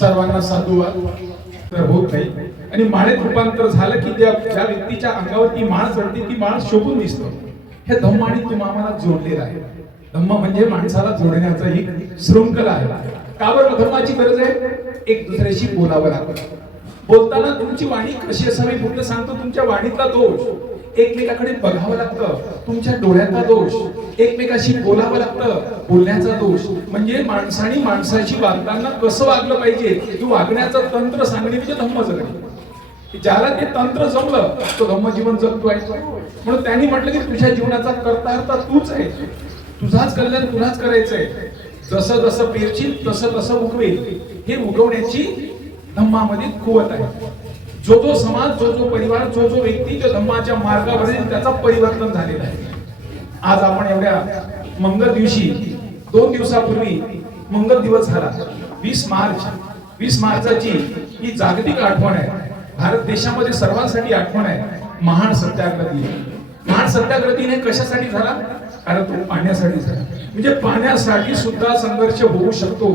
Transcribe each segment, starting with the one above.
सर्वांना साधू तर होत नाही आणि माळेत रूपांतर झालं की ज्या व्यक्तीच्या अंगावर ती माळ चढते ती माळ शोभून दिसतो. हे धम्म आणि तुम आम्हाला जोडलेलं आहे. धम्म म्हणजे माणसाला जोडण्याचा एक शृंखला आहे. का बरं धम्माची गरज आहे? एक दुसऱ्याशी बोलावं लागतं. बोलताना तुमची वाणी कशी असावी बुद्ध सांगतो. तुमच्या वाणीतला दोष एकमेकाकडे बघावं लागतं. तुमच्या डोळ्यातला दोष एकमेकाशी बोलावं लागतं. बोलण्याचा दोष म्हणजे माणसाने माणसाशी वागताना कसं वागलं पाहिजे हे वागण्याचं तंत्र सांगणे म्हणजे धम्म जगणे. ज्याला ते तंत्र जमलं तो धम्म जीवन जगतो आहे. म्हणून त्यांनी म्हटलं की तुझ्या जीवनाचा कर्ता तूच आहे. तुझाच कल्याण तुलाच करायचंय. जसं जसं पेरशील तसं तसं उगवेल. हे उगवण्याची धम्मामध्ये कुवत आहे. जो जो समाज जो जो परिवार जो जो व्यक्ती जो धम्माच्या मार्गावर आहे त्याचा परिवर्तन झालेला आहे. आज आपण एवढ्या मंगल दिवशी 2 दिवसापूर्वी मंगल दिवस झाला 20 मार्च. 20 मार्चाची ही जागतिक आठवण आहे. भारत देशामध्ये सर्वांसाठी आठवण आहे. महान सत्याग्रह. महान सत्याग्रह कशासाठी झाला? कारण तो पाण्यासाठी झाला. म्हणजे पाण्यासाठी सुद्धा संघर्ष होऊ शकतो.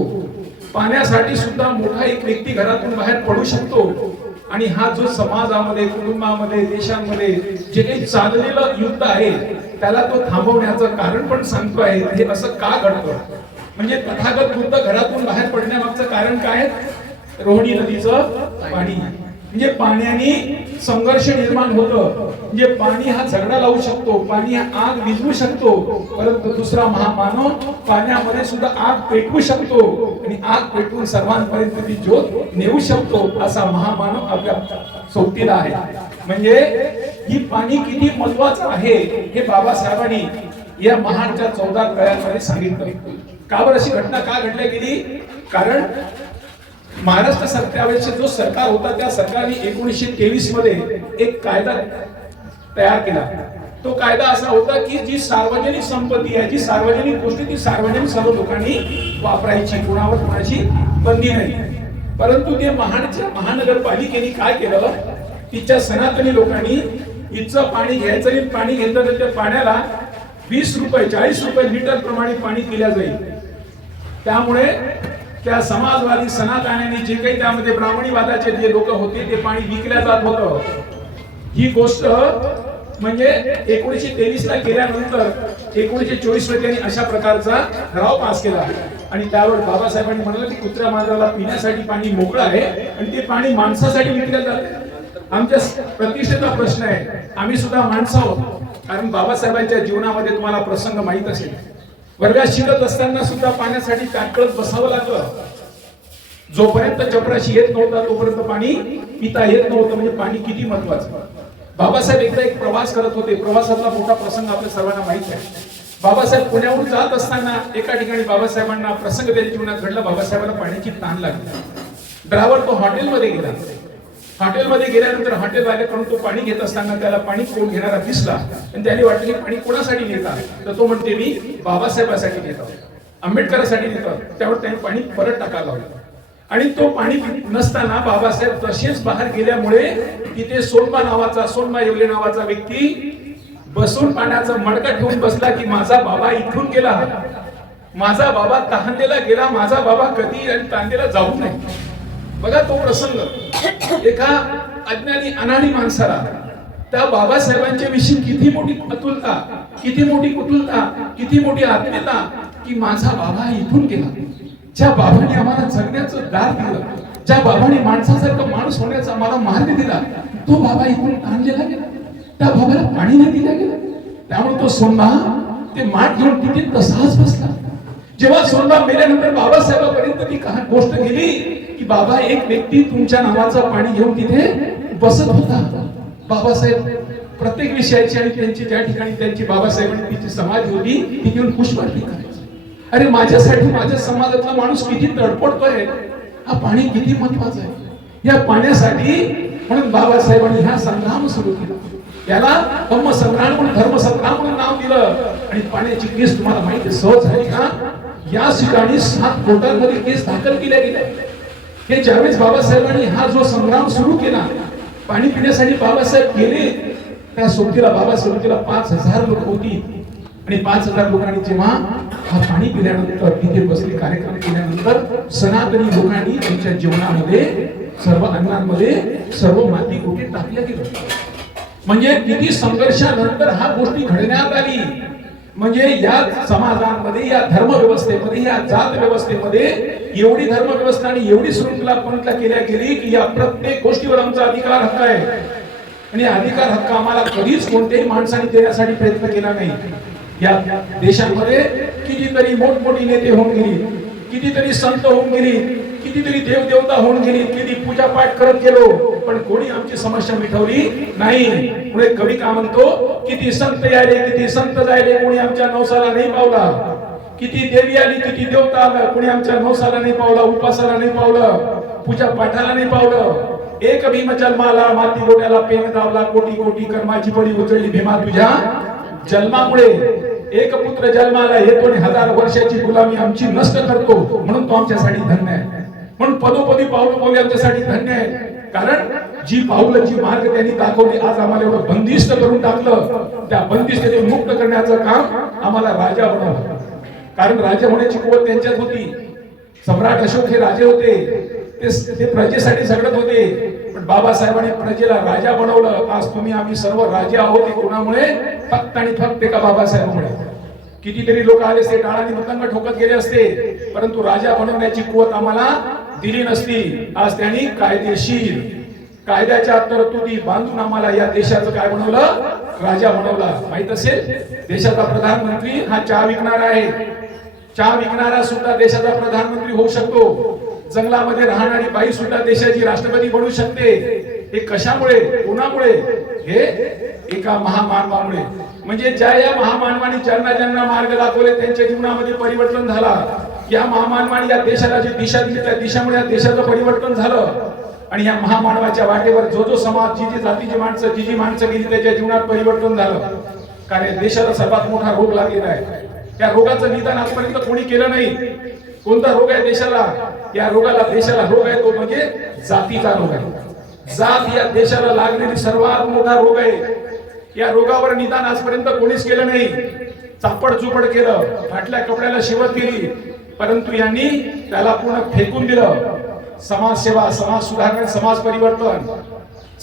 पाण्यासाठी सुद्धा मोठा एक व्यक्ती घरातून बाहेर पडू शकतो. आणि हा जो समाजामध्ये कुटुंबामध्ये देशांमध्ये जे काही चाललेलं युद्ध आहे त्याला तो थांबवण्याचं कारण पण सांगतो आहे. हे असं का घडतं? म्हणजे तथागत बुद्ध घरातून बाहेर पडण्यामागचं कारण काय? रोहिणी नदीचं पाणी. म्हणजे पाण्याने संघर्ष निर्माण होतं. म्हणजे पाणी हा झगडा लावू शकतो. पाणी हा आग विझवू शकतो. परंतु दुसरा महामानव पाण्यामध्ये सुद्धा आग पेटवू शकतो आणि आग पेटवून सर्वांपर्यंत ती ज्योत नेऊ शकतो. असा महामानव आपल्या सोबतीला आहे. म्हणजे ही पाणी किती महत्वाचं आहे हे बाबासाहेबांनी या महानच्या 14 कळ्यांमध्ये सांगितलं. का बरं अशी घटना का घडल्या गेली? कारण महाराष्ट्र सरकारचे जो सरकार होता त्या सरकारने 1923 मध्ये एक कायदा तयार केला. तो कायदा असा होता की जी सार्वजनिक संपत्ती आहे जी सार्वजनिक गोष्टी ती सार्वजनिक सर्व लोकांनी वापरायची. कुणावर कोणाची बंदी नाही. परंतु ते महानगरपालिकेने काय केलं? तिच्या सनातनी लोकांनी इथचं पाणी घ्यायचं आणि पाणी घेतलं तर त्या पाण्याला 20 रुपये 40 रुपये लिटर प्रमाणे पाणी केल्या जाईल. त्यामुळे त्या समाजवादी सनातन्यांनी जे काही त्यामध्ये ब्राह्मणीवादाचे जे लोक होते ते पाणी विकल्या जात होतं. ही गोष्ट म्हणजे 1923 ला केल्यानंतर 1924 मध्ये त्यांनी अशा प्रकारचा ठराव पास केला आणि त्यावर बाबासाहेबांनी म्हणाले की कुत्र्या मांजराला पिण्यासाठी पाणी मोकळं आहे आणि ते पाणी माणसासाठी विकलं जाते. आमच्या प्रतिष्ठेचा प्रश्न आहे. आम्ही सुद्धा माणसं आहोत. कारण बाबासाहेबांच्या जीवनामध्ये तुम्हाला प्रसंग माहित असेल. वर्गात शिकत असताना सुद्धा पाण्यासाठी ताटकळत बसावं लागलं. जोपर्यंत चपराशी येत नव्हता तोपर्यंत पाणी पिता येत नव्हतं. म्हणजे पाणी किती महत्वाचं. बाबासाहेब एकदा एक प्रवास करत होते. प्रवासातला मोठा प्रसंग आपल्या सर्वांना माहित आहे. बाबासाहेब पुण्याहून जात असताना एका ठिकाणी बाबासाहेबांना प्रसंग त्यांच्या जीवनात घडला. बाबासाहेबांना पाण्याची ताण लागली. ड्रायव्हर तो हॉटेलमध्ये गेला. हॉटेलमध्ये गेल्यानंतर हॉटेलवाल्याकडून तो पाणी घेत असताना त्याला पाणी कोण घेणारा दिसला आणि त्याने वाटलं की पाणी कोणासाठी नेता? तर तो म्हणते मी बाबासाहेबांसाठी नेतो, आंबेडकरांसाठी नेतो. त्यावर त्याने पाणी परत टाकायला लावलं आणि तो पाणी नसताना बाबासाहेब तसेच बाहेर गेल्यामुळे तिथे सोनमा येवले नावाचा व्यक्ती बसून पाण्याचा मडका ठेवून बसला की माझा बाबा इथून गेला, माझा बाबा तहानलेला गेला, माझा बाबा कधी आणि तांदेला जाऊ नये. बघा तो प्रसंग. एका अज्ञानी अनाडी माणसाला त्या बाबासाहेबांच्या विषयी किती मोठी आतुरता, किती मोठी कुतुलता, किती मोठी आत्मीयता की माझा बाबा इथून गेला. ज्या बाबाने आम्हाला जगण्याचं दार दिलं, ज्या बाबाने माणसासारखं माणूस होण्याचा आम्हाला मार्ग दिला, तो बाबा इथून आणलेला गेला. त्या बाबाला पाणी नाही दिलं गेलं. त्यामुळे तो सोनमा ते माठ घेऊन तिथे तसाच बसला. जेव्हा सोनमा मेल्यानंतर बाबासाहेबांपर्यंत ती गोष्ट गेली की बाबा एक व्यक्ती तुमच्या नावाचं पाणी घेऊन तिथे बसत होता. बाबासाहेब प्रत्येक विषयाची आणि त्यांची ज्या ठिकाणी त्यांची बाबासाहेबांनी तिची समाधी होती ती घेऊन पुष्पार्पण करायची. अरे माझ्यासाठी माझ्या समाजातला माणूस किती तडपडतोय. हा पाणी किती महत्वाचं आहे. या पाण्यासाठी म्हणून बाबासाहेबांनी हा संग्राम सुरू केला. याला धम्म संग्राम म्हणून धर्म संग्राम म्हणून नाव दिलं. आणि पाण्याची केस तुम्हाला माहिती सहज झाली का? या ठिकाणी 7 कोटांमध्ये केस दाखल केल्या गेल्या. हे ज्यावेळेस बाबासाहेबांनी हा जो संग्राम सुरू केला पाणी पिण्यासाठी बाबासाहेब गेले त्या सोबतीला 5000 लोक होती. आणि 5,000 लोकांनी जेव्हा हा पाणी पिल्यानंतर तिथे बसले कार्यक्रम केल्यानंतर सनातनी लोकांनी त्यांच्या जीवनामध्ये सर्व अन्नांमध्ये सर्व माती कुठे टाकल्या गेल्या. म्हणजे किती संघर्षानंतर हा गोष्टी घडण्यात आली. म्हणजे या समाजांमध्ये या धर्म व्यवस्थेमध्ये या जात व्यवस्थेमध्ये एवढी धर्म व्यवस्था आणि एवढी शृंखला केल्या गेली की या प्रत्येक गोष्टीवर आमचा अधिकार हक्क आहे. आणि अधिकार हक्क आम्हाला कधीच कोणत्याही माणसाने देण्यासाठी प्रयत्न केला नाही. या देशामध्ये कितीतरी मोठमोठी नेते होऊन गेली, कितीतरी संत होऊन गेली, कितीतरी देवदेवता होऊन गेली, किती पूजा पाठ करत गेलो, पण कोणी आमची समस्या मिटवली नाही. पुढे कवी का म्हणतो, किती संत यायले किती संत जायले, कोणी आमच्या नवसाला नाही पावला. किती देवी आली किती देवता आला, कोणी आमच्या नवसाला नाही पावला, उपासाला नाही पावलं, पूजा पाठाला नाही पावलं. एक भीम जन्माला माती गोट्याला पेन दावला, कोटी कोटी कर्माची पडी उचलली भीमा तुझ्या जन्मामुळे. एक पुत्र जन्माला येतो आणि 1000 वर्षाची गुलामी आमची नष्ट करतो, म्हणून तो आमच्यासाठी धन्य आहे. म्हणून पदोपदी पाऊल पाऊल आमच्यासाठी धन्य आहे. कारण जी पाऊल जी मार्ग त्यांनी दाखवली, आज आम्हाला एवढं बंदिस्त करून टाकलं. त्या बंदिस्तेने मुक्त करण्याचं काम आम्हाला राजा बनवलं. कारण राजा होण्याची कुवत त्यांच्यात होती. सम्राट अशोक हे राजे होते, ते प्रजेसाठी झगडत होते, पण बाबासाहेबांनी प्रजेला राजा बनवलं. आज तुम्ही आम्ही सर्व राजे आहोत. कोणामुळे? फक्त आणि फक्त एका बाबासाहेबांमुळे. कितीतरी लोक आले असते, टाळाने मृदंग ठोकत गेले असते, परंतु राजा बनवण्याची कुवत आम्हाला दिली नसती. आज त्यांनी कायदेशीर कायद्याच्या तरतुदी बांधून आम्हाला या देशाचं काय बनवलं? राजा बनवला. माहित असेल, देशाचा प्रधानमंत्री हा चहा विकणारा आहे. चहा विकणारा सुद्धा देशाचा प्रधानमंत्री होऊ शकतो. जंगलामध्ये राहणारी बाई सुद्धा देशाची राष्ट्रपती बनू शकते. हे कशामुळे? कोणामुळे? हे एका महामानवामुळे. म्हणजे ज्या या महामानवाने ज्यांना ज्यांना मार्ग दाखवले त्यांच्या जीवनामध्ये परिवर्तन झाला. या महामानवाने या देशाला जी दिशा दिली त्या दिशामुळे या देशाचं परिवर्तन झालं. आणि या महामानवाच्या वाटेवर जो जो समाज, जी जी जातीची माणसं, जी जी माणसं गेली त्याच्या जीवनात परिवर्तन झालं. कारण देशाला सर्वात मोठा रोग लागलेला आहे. त्या रोगाचं निदान आजपर्यंत कोणी केलं नाही. कोणता रोग आहे देशाला? या रोगाला देशाला रोग आहे तो म्हणजे जातीचा रोग आहे. जात या देशाला लागलेली सर्वात मोठा रोग आहे. या रोगावर निदान आजपर्यंत कोणीच केलं नाही. चापड चुपड केलं, फाटल्या कपड्याला शिवत केली, परंतु यांनी त्याला पूर्ण फेकून दिलं. समाजसेवा, समाज सुधारणा, समाज परिवर्तन.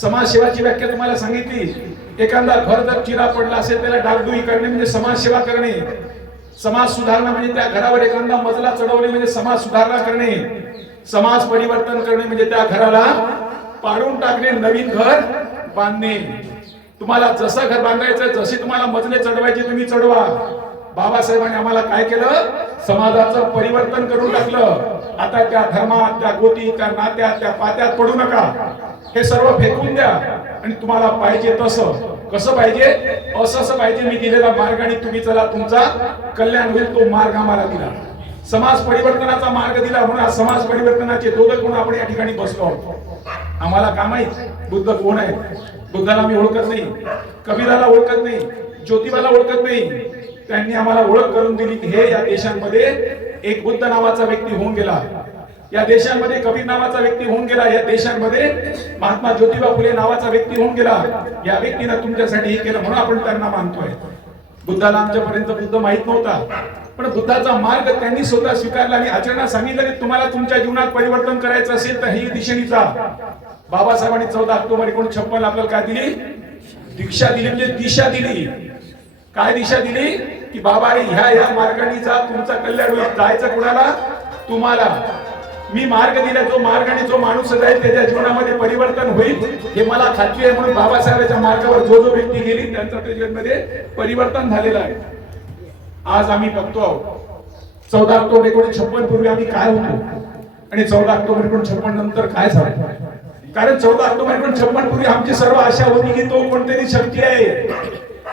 समाजसेवाची व्याख्या तुम्हाला सांगितली. एखादा घर जर चिरा पडला असेल त्याला डागडुजी करणे म्हणजे समाजसेवा करणे. समाज सुधारणा म्हणजे त्या घरावर एखादा मजला चढवणे म्हणजे समाज सुधारणा करणे. समाज परिवर्तन करणे म्हणजे त्या घराला पाडून टाकणे, नवीन घर बांधणे. तुम्हाला जसं घर बांधायचं, जसे तुम्हाला मजले चढवायचे तुम्ही चढवा. बाबासाहेबांनी आम्हाला काय केलं? समाजाचं परिवर्तन करून टाकलं. आता त्या धर्मात, त्या गोती, त्या नात्यात, त्या पात्यात पडू नका. हे सर्व फेकून द्या आणि तुम्हाला पाहिजे तसं. कसं पाहिजे? असं पाहिजे मी दिलेला मार्ग आणि तुम्ही चला, तुमचा कल्याण होईल. तो मार्ग आम्हाला दिला, समाज परिवर्तनाचा मार्ग दिला. म्हणून समाज परिवर्तनाचे दोघं कोण आपण या ठिकाणी बसलो आहोत. आम्हाला काय माहित बुद्ध कोण आहे? बुद्धाला मी ओळखत नाही, कबीराला ओळखत नाही, ज्योतिबाला ओळखत नाही. त्यांनी आम्हाला ओळख करून दिली की हे या देशांमध्ये एक बुद्ध नावाचा व्यक्ती होऊन गेला, या देशांमध्ये कबीर नावाचा व्यक्ती होऊन गेला, या देशांमध्ये महात्मा ज्योतिबा फुले नावाचा व्यक्ती होऊन गेला. या व्यक्तीने तुमच्यासाठी हे केलं म्हणून आपण त्यांना मानतोय. बुद्धाला आमच्यापर्यंत बुद्ध माहित नव्हता, पण बुद्धाचा मार्ग त्यांनी स्वतः स्वीकारला आणि आचरणात सांगितलं की तुम्हाला तुमच्या जीवनात परिवर्तन करायचं असेल तर ही दिशेने जा. बाबासाहेबांनी 14 ऑक्टोबर 1956 आपल्याला काय दिली? दीक्षा दिली, म्हणजे दिशा दिली. काय दिशा दिली? की बाबा रे ह्या मार्गाने जा, तुमचा कल्याण होईल. जायचं कुणाला? तुम्हाला. मी मार्ग दिला, जो मार्गाने जो माणूस जाईल त्याच्या जीवनामध्ये परिवर्तन होईल हे मला खात्री आहे. म्हणून बाबासाहेबांच्या मार्गावर जो जो व्यक्ती गेली त्यांच्या जीवनामध्ये परिवर्तन झालेलं आहे. आज आम्ही बघतो आहोत 14 ऑक्टोबर 1956 पूर्वी आम्ही काय होतो आणि 14 ऑक्टोबर 1956 नंतर काय झालं. कारण 14 ऑक्टोबर 1956 पूर्वी आमची सर्व आशा होती की तो कोणतरी शक्ती आहे.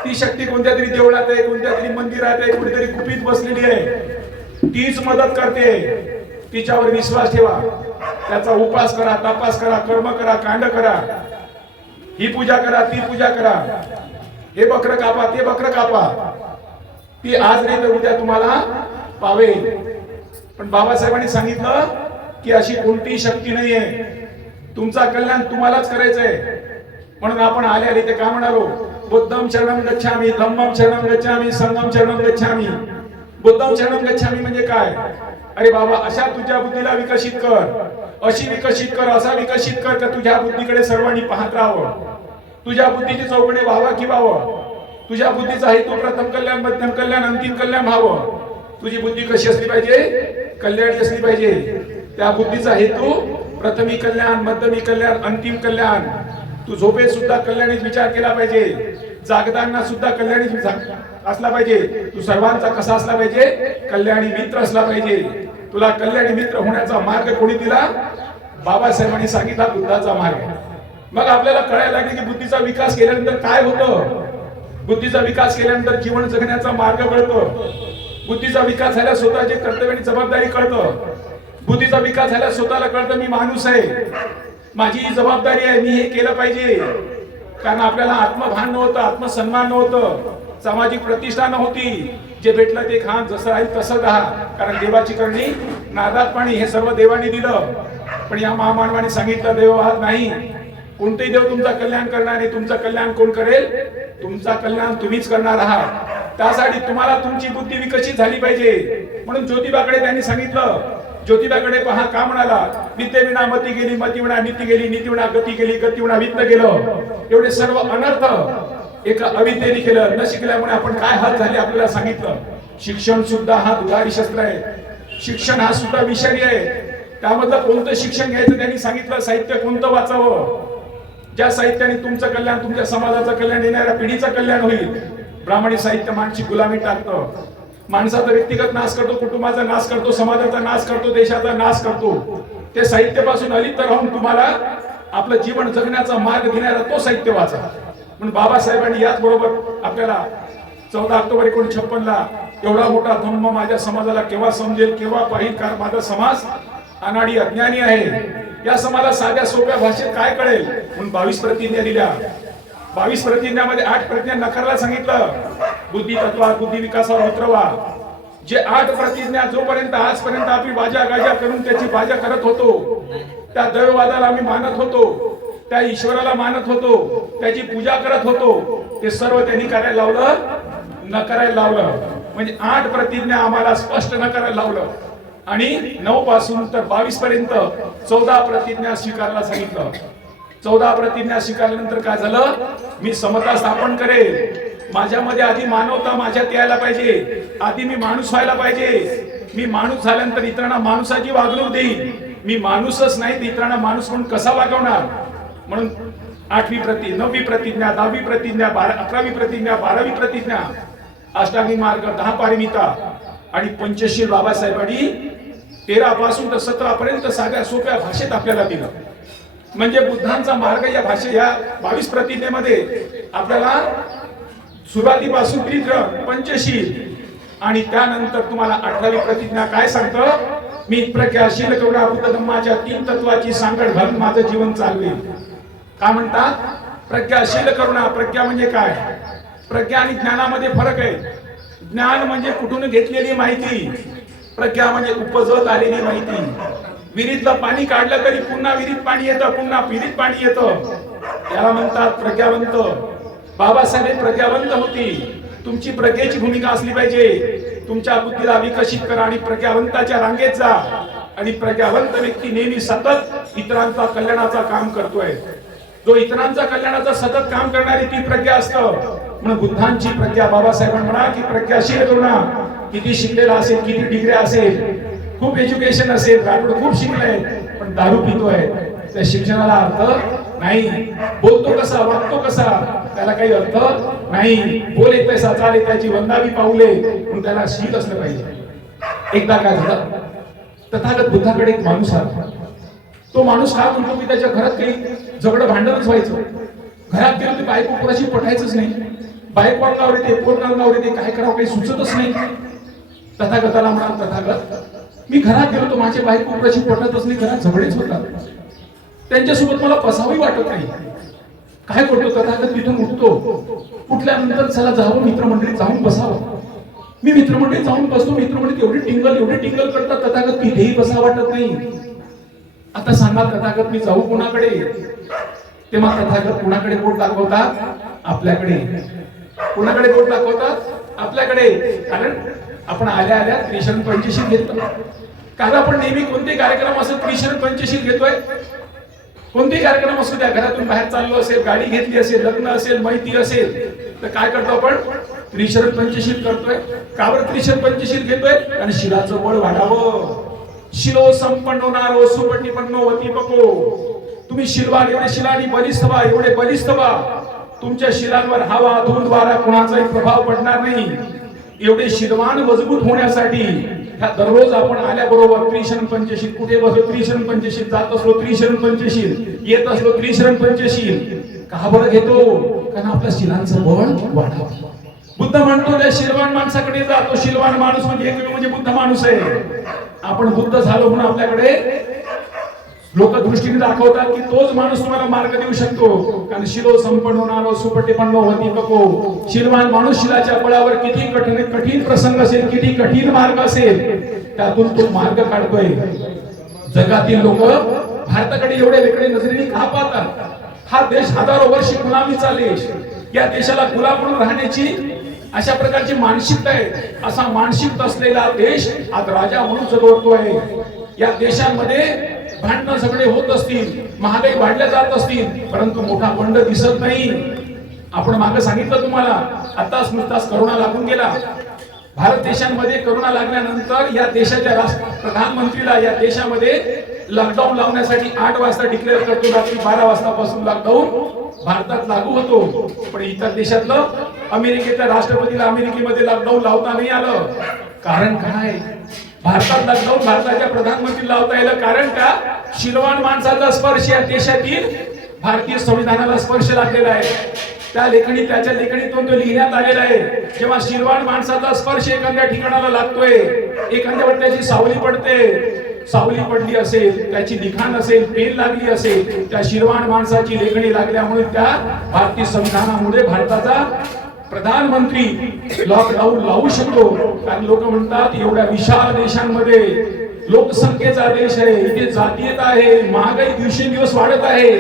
ती शक्ती कोणत्या तरी देवळात आहे, कोणत्या तरी मंदिरात आहे, कुठेतरी गुपित बसलेली आहे. तीच मदत करते. तिच्यावर विश्वास ठेवा, त्याचा उपास करा, तपास करा, कर्म करा, कांड करा, ही पूजा करा, ती पूजा करा, हे बकर कापा, ते बकर कापा. ती आज नाही तर उद्या तुम्हाला पावेल. पण बाबासाहेबांनी सांगितलं की अशी कोणतीही शक्ती नाहीये. तुमचा कल्याण तुम्हालाच करायचंय. म्हणून आपण आल्या इथे काय म्हणालो, बुद्धम शरणम गच्छामी, धम्मम शरणम गच्छामी, संघम शरणम गच्छामी. बुद्धम शरणम गच्छामी म्हणजे काय? अरे बाबा, अशा तुझ्या बुद्धीला विकसित कर, अशी विकसित कर, असा विकसित कर का तुझ्या बुद्धीकडे सर्वांनी पाहत राहावं, तुझ्या बुद्धीची चौकडी व्हावा की व्हावं, तुझ्या बुद्धीचा हेतू प्रथम कल्याण, मध्यम कल्याण, अंतिम कल्याण व्हावं. तुझी बुद्धी कशी असली पाहिजे? कल्याणी असली पाहिजे. त्या बुद्धीचा हेतू प्रथमी कल्याण, मध्यमी कल्याण, अंतिम कल्याण. तू झोपेत सुद्धा कल्याणीच विचार केला पाहिजे, जागताना सुद्धा कल्याणीच असला पाहिजे. तू सर्वांचा कसा असला पाहिजे? कल्याणी मित्र असला पाहिजे. तुला कल्याणी मित्र होण्याचा मार्ग कोणी दिला? बाबासाहेबांनी सांगितला, बुद्धाचा मार्ग. मग आपल्याला कळायला लागले की बुद्धीचा विकास केल्यानंतर काय होतं. बुद्धीचा विकास केल्यानंतर जीवन जगण्याचा मार्ग कळतो. बुद्धीचा विकास झाल्या स्वतःचे कर्तव्य आणि जबाबदारी कळतं. बुद्धीचा विकास झाल्या स्वतःला कळतं, मी माणूस आहे, माझी ही जबाबदारी आहे, मी हे केलं पाहिजे. कारण आपल्याला आत्मभान नव्हतं, आत्मसन्मान नव्हतं, सामाजिक प्रतिष्ठा नव्हती. जे भेटलं ते खा, जसं राहील तसं राहा. कारण देवाची करणी नादात पाणी, हे सर्व देवाने दिलं. पण या महामानवाने सांगितलं, देववाद नाही, कोणतेही देव तुमचा कल्याण करणार नाही. तुमचं कल्याण कोण करेल? तुमचा कल्याण तुम्हीच करणार आहात. त्यासाठी तुम्हाला तुमची बुद्धी विकसित झाली पाहिजे. म्हणून ज्योतिबाकडे त्यांनी सांगितलं, ज्योतिबाकडे पहा, का म्हणाला, नित्य विना मती गेली, मती विना नीती गेली, नीती विना गती गेली, गती विना वित्त गेलं. एवढे सर्व अनर्थ एका अविद्येने केलं. न शिकल्यामुळे आपण काय हाल झाले आपल्याला सांगितलं. शिक्षण सुद्धा हा दुधारी शस्त्र आहे, शिक्षण हा सुद्धा विषारी आहे. त्यामधलं कोणतं शिक्षण घ्यायचं त्यांनी सांगितलं. साहित्य कोणतं वाचावं, ज्या साहित्याने तुमचं कल्याण, तुमच्या समाजाचं कल्याण, येणाऱ्या पिढीचं कल्याण होईल. ब्राह्मणी साहित्य माणसाची गुलामी टाकतं, माणसाचा व्यक्तिगत नाश करतो, कुटुंबाचा नाश करतो, समाजाचा नाश करतो, देशाचा नाश करतो. ते साहित्यापासून अलिप्त राहून तुम्हाला आपलं जीवन जगण्याचा मार्ग देणारा तो साहित्य वाचा. म्हणून बाबासाहेबांनी याच बरोबर आपल्याला 14 ऑक्टोबर 1956 एवढा मोठा धम्म माझ्या समाजाला केव्हा समजेल, केव्हा पाहिल, कारण माझा समाज अनाडी अज्ञानी आहे. या समाजाला साध्या सोप्या भाषेत काय कळेल? म्हणून 22 प्रतिज्ञा दिल्या. 22 प्रतिज्ञामध्ये 8 प्रतिज्ञा नकारला सांगितलं. बुद्धी तत्वात, बुद्धी विकासावर उतरवा. जे 8 प्रतिज्ञा जोपर्यंत आजपर्यंत आपली बाजा गाजा करून त्याची बाजा करत होतो, त्या दैववादाला आम्ही मानत होतो, त्या ईश्वराला मानत होतो, त्याची पूजा करत होतो, ते सर्व त्यांनी करायला लावलं, न करायला लावलं. म्हणजे 8 प्रतिज्ञा आम्हाला स्पष्ट न करायला लावलं. आणि 9 पासून तर 22 पर्यंत 14 प्रतिज्ञा स्वीकारला सांगितलं. 14 प्रतिज्ञा स्वीकारल्यानंतर काय झालं? मी समता स्थापन करेल. माझ्यामध्ये आधी मानवता माझ्यात यायला पाहिजे, आधी मी माणूस व्हायला पाहिजे. मी माणूस झाल्यानंतर इतरांना माणुसाची वागणूक देईल. मी माणूसच नाही तर इतरांना माणूस म्हणून कसा वागवणार? म्हणून 8वी प्रतिज्ञा, 9वी प्रतिज्ञा, 10वी प्रतिज्ञा, 11वी प्रतिज्ञा, 12वी प्रतिज्ञा, अष्टांगी मार्ग, 10 पारमिता आणि पंचशील बाबासाहेबांनी 13 पासून तर 17 पर्यंत साध्या सोप्या भाषेत आपल्याला दिलं. म्हणजे बुद्धांचा मार्ग या भाषे, या 22 प्रतिज्ञेमध्ये आपल्याला सुरुवातीपासून त्रित्र, पंचशील आणि त्यानंतर तुम्हाला 18वी प्रतिज्ञा काय सांगतं? मी प्रज्ञाशील करुणा बुद्ध धम्माच्या 3 तत्वाची सांगड घालून माझं जीवन चालवेल. का म्हणतात? प्रज्ञाशील करुणा. प्रज्ञा म्हणजे काय? प्रज्ञा आणि ज्ञानामध्ये फरक आहे. ज्ञान म्हणजे कुठून घेतलेली माहिती, प्रज्ञा म्हणजे उपजत आलेली माहिती. विहिरीतलं पाणी काढलं तरी पुन्हा विहिरीत पाणी येतं, पुन्हा विहिरीत पाणी येतं. याला म्हणतात प्रज्ञावंत. बाबासाहेब प्रज्ञावंत होती. तुमची प्रज्ञेची भूमिका असली पाहिजे. तुमच्या बुद्धीला विकसित करा आणि प्रज्ञावंताच्या रांगेत जा. आणि प्रज्ञावंत व्यक्ती नेहमी सतत इतरांचा कल्याणाचा काम करतोय. जो इतरांचा कल्याणाचा सतत काम करणारी ती प्रज्ञा असतं. म्हणून बुद्धांची प्रज्ञा, बाबासाहेबांनी म्हणा की प्रज्ञाशील करुणा. किती शिकलेला असेल, किती डिग्री असेल, खूप एज्युकेशन असेल, राठोड खूप शिकलाय पण दारू पितोय, त्या शिक्षणाला अर्थ नाही. बोलतो कसा, वागतो कसा, त्याला काही अर्थ नाही. बोल येत तसा, चाल येत त्याची वंदावी पाऊले, पण त्याला शील असलं पाहिजे. एकदा काय झालं, तथागत बुद्धाकडे एक माणूस आला. तो माणूस काय म्हणतो की त्याच्या घरात काही झगडं भांडणच व्हायचं. घरात गेलो ते बायको कोणाशी पटायचंच नाही. बायको अंगावर येते, पोर अंगावर येते, काय करावं काही सुचतच नाही. तथागताला म्हणाल, तथागत मी घरात गेलो तर माझे बायको कोणाशी पटतच नाही, घरात झगडेच होतात, त्यांच्यासोबत मला बसावंही वाटत नाही. काय करतो तथागत? तिथून उठतो. उठल्यानंतर चला जावं मित्रमंडळीत जाऊन बसावं. मी मित्रमंडळीत जाऊन बसतो. मित्रमंडळीत एवढे टिंगल करतात, तथागत तिथेही बसा वाटत नाही. आता सांगा तथागत मी जाऊ कोणाकडे? तेव्हा तथागत कुणाकडे बोट दाखवतात? आपल्याकडे. कुणाकडे बोट दाखवतात? आपल्याकडे. कारण आपण आल्या आल्या त्रिशरण पंचशील घेतलं. कारण आपण नेहमी कोणते कार्यक्रम असं त्रिशरण पंचशील घेतोय? कोणते कार्यक्रम असू द्या, घरातून बाहेर चाललो असेल, गाडी घेतली असेल, लग्न असेल, मैत्री असेल, तर काय करतो आपण? त्रिशरण पंचशील करतोय. का बरं त्रिशरण पंचशील घेतोय? कारण शिलाचं बळ वाढावं. शिलो संपन्नो नारो सुपटिपन्नो वतीपको. तुम्ही शिलवान एवढे शिलानी बलिष्ठ व्हा, एवढे बलिष्ठ व्हा, तुमच्या शिलांवर हवा धूळ वारा कुणाचाही प्रभाव पडणार नाही. एवढे शिलवान मजबूत होण्यासाठी ह्या दररोज आपण आल्याबरोबर त्रिशरण पंचशील, कुठे बसलो त्रिशरण पंचशील, जात असलो त्रिशरण पंचशील, येत असलो त्रिशरण पंचशील. का बरं घेतो? कारण आपल्या शिलांचं बळ वाढावं. बुद्ध म्हणतो त्या शिलवान माणसाकडे जा. तो शिलवान माणूस म्हणजे बुद्ध माणूस आहे. आपण बुद्ध झालो म्हणून आपल्याकडे लोक दृष्टीने दाखवतात की तोच माणूस तुम्हाला मार्ग देऊ शकतो. कारण शिलो संपन्न होणारो सुपटिपन्नो वतीपको. शिलवान माणूस शिलाच्या बळावर किती कठीण प्रसंग असेल, किती कठीण मार्ग असेल, त्यातून तो मार्ग काढतोय. जगातील लोक भारताकडे एवढे वेगळे नजरेने का पाहतात? हा देश हजारो वर्ष गुलामीचा देश. या देशाला गुलाम म्हणून राहण्याची अशा प्रकारची मानसिकता आहे. असा मानसिकता असलेला देश आज राजा म्हणून जगवतोय. या देशांमध्ये भांडणं सगळे होत असतील, महागाई वाढल्या जात असतील, परंतु मोठा बंड दिसत नाही. आपण मागे सांगितलं तुम्हाला, आताच नुकताच करोना लागून गेला. भारत देशांमध्ये करोना लागल्यानंतर या देशाच्या प्रधानमंत्रीला या देशामध्ये लॉकडाऊन लावण्यासाठी 8 वाजता डिक्लेअर करतो, रात्री 12 वाजतापासून लॉकडाऊन भारतात लागू होतो. पण इतर देशातलं अमेरिकेच्या राष्ट्रपतीला अमेरिकेमध्ये लॉकडाऊन लावता नाही आलं. कारण काय? भारतात लॉकडाऊन भारताच्या प्रधानमंत्रीला लावता आलं. कारण का? शिलवान माणसाचा स्पर्श या देशातील भारतीय संविधानाला स्पर्श लागलेला आहे. त्या लेखणी त्याच्या लेखणीतून तो लिहिण्यात आलेला आहे. जेव्हा शिलवान माणसाचा स्पर्श एखाद्या ठिकाणाला लागतोय, एखाद्यावर त्याची सावली पडते, सावली पडली असेल, त्याची लिखाण असेल, पेन लागली असेल, त्या शिलवान माणसाची लेखणी लागल्यामुळे त्या भारतीय संविधानामुळे भारताचा प्रधानमंत्री लॉकडाऊन लावू शकतो. कारण लोक म्हणतात एवढ्या विशाल देशांमध्ये, लोकसंख्येचा देश आहे, इथे जातीयता आहे, महागाई दिवसेंदिवस वाढत आहे,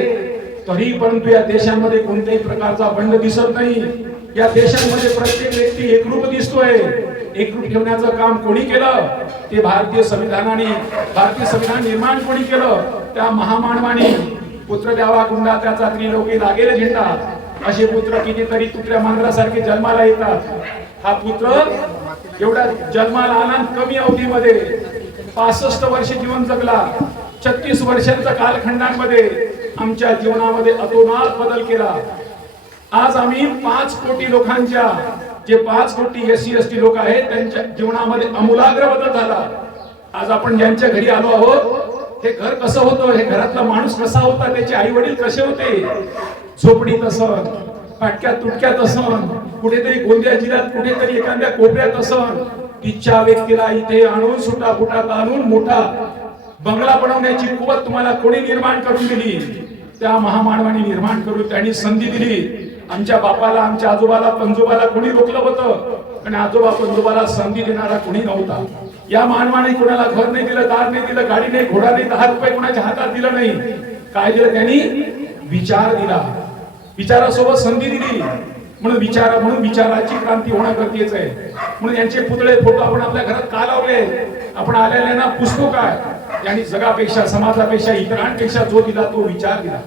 तरी परंतु या देशांमध्ये कोणत्याही प्रकारचा बंड दिसत नाही. या देशांमध्ये प्रत्येक व्यक्ती एकरूप दिसतोय. एकरूप ठेवण्याचं काम कोणी केलं? ते भारतीय संविधानाने. भारतीय संविधान निर्माण कोणी केलं? त्या महामानवाने. पुत्र द्यावा गुंडा त्याचा त्रिलोकी लागेल झेंडा. असे पुत्र कितीतरी तुकड्या मांजरासारखे जन्माला येतात. हा पुत्र एवढा जन्माला आला, कमी अवधीमध्ये 65 वर्ष जीवन जगला. 36 वर्षांच्या कालखंडामध्ये आमच्या जीवनामध्ये अतोनात बदल केला. आज आम्ही 5 कोटी लोकांच्या, जे 5 कोटी SC ST लोक आहेत, त्यांच्या जीवनामध्ये आमूलाग्र बदल झाला. आज आपण ज्यांच्या घरी आलो आहोत, हे घर कसं होतं, हे घरातला माणूस कसा होता, त्याचे आई वडील कसे होते, झोपडीत असन, फाटक्यात तुटक्यात असन, कुठेतरी गोंदिया जिल्ह्यात कुठेतरी एखाद्या कोपऱ्यात असन, तिच्या व्यक्तीला इथे आणून सुटा फुटात आणून मोठा बंगला बनवण्याची कुवत तुम्हाला कोणी निर्माण करून दिली? त्या महामानवाने निर्माण करून त्यांनी संधी दिली. आमच्या बापाला, आमच्या आजोबाला, पंजोबाला कोणी रोखलं होतं? आणि आजोबा पंजोबाला संधी देणारा कोणी नव्हता. या मानवाने कोणाला घर नाही दिलं, दार नाही दिलं, गाडी नाही, घोडा नाही, 10 रुपये कोणाच्या हातात दिलं नाही. काय दिलं त्यांनी? विचार दिला. विचारासोबत संधी दिली. म्हणून विचाराची क्रांती होणं गरजेचं आहे. म्हणून यांचे पुतळे फोटो आपण आपल्या घरात का लावले? आपण आलेल्यांना पुसतो काय? यांनी जगापेक्षा, समाजापेक्षा, इतरांपेक्षा जो दिला तो विचार दिला.